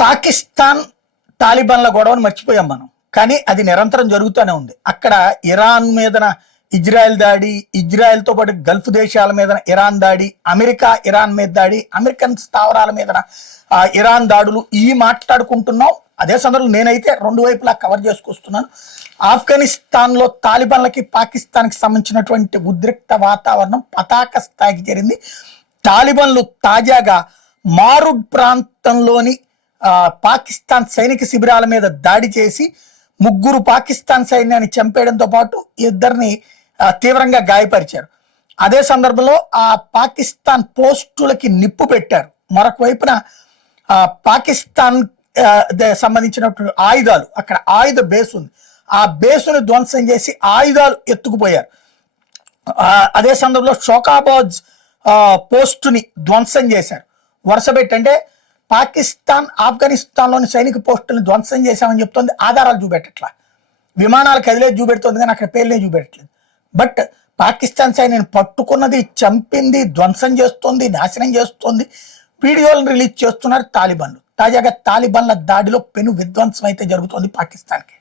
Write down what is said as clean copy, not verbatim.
పాకిస్తాన్ తాలిబాన్ల గొడవను మర్చిపోయాం మనం. కానీ అది నిరంతరం జరుగుతూనే ఉంది. అక్కడ ఇరాన్ మీదన ఇజ్రాయెల్ దాడి, ఇజ్రాయెల్తో పాటు గల్ఫ్ దేశాల మీదన ఇరాన్ దాడి, అమెరికా ఇరాన్ మీద దాడి, అమెరికన్ స్థావరాల మీదన ఇరాన్ దాడులు ఈ మాట్లాడుకుంటున్నాం. అదే సందర్భంలో నేనైతే రెండు వైపులా కవర్ చేసుకొస్తున్నాను. ఆఫ్ఘనిస్తాన్లో తాలిబాన్లకి పాకిస్తాన్కి సంబంధించినటువంటి ఉద్రిక్త వాతావరణం పతాక స్థాయికి చేరింది. తాలిబాన్లు తాజాగా మారుడ్ ప్రాంతంలోని పాకిస్తాన్ సైనిక శిబిరాల మీద దాడి చేసి 3 పాకిస్తాన్ సైన్యాన్ని చంపేయడంతో పాటు 2ని తీవ్రంగా గాయపరిచారు. అదే సందర్భంలో ఆ పాకిస్తాన్ పోస్టులకి నిప్పు పెట్టారు. మరొక వైపున పాకిస్తాన్ సంబంధించినటువంటి ఆయుధాలు, అక్కడ ఆయుధ బేస్ ఉంది, ఆ బేసును ధ్వంసం చేసి ఆయుధాలు ఎత్తుకుపోయారు. అదే సందర్భంలో షోకాబాజ్ పోస్టుని ధ్వంసం చేశారు. వరుసపెట్టి అంటే పాకిస్తాన్ ఆఫ్ఘనిస్తాన్లోని సైనిక పోస్టులను ధ్వంసం చేశామని చెప్తుంది, ఆధారాలు చూపెట్టట్లా. విమానాలు కదిలేదు చూపెడుతుంది కానీ అక్కడ పేర్లే చూపెట్టలేదు. బట్ పాకిస్తాన్ సైన్యం పట్టుకున్నది, చంపింది, ధ్వంసం చేస్తుంది, నాశనం చేస్తుంది, వీడియోలను రిలీజ్ చేస్తున్నారు తాలిబాన్లు. తాజాగా తాలిబాన్ల దాడిలో పెను విధ్వంసం అయితే జరుగుతోంది పాకిస్తాన్కి.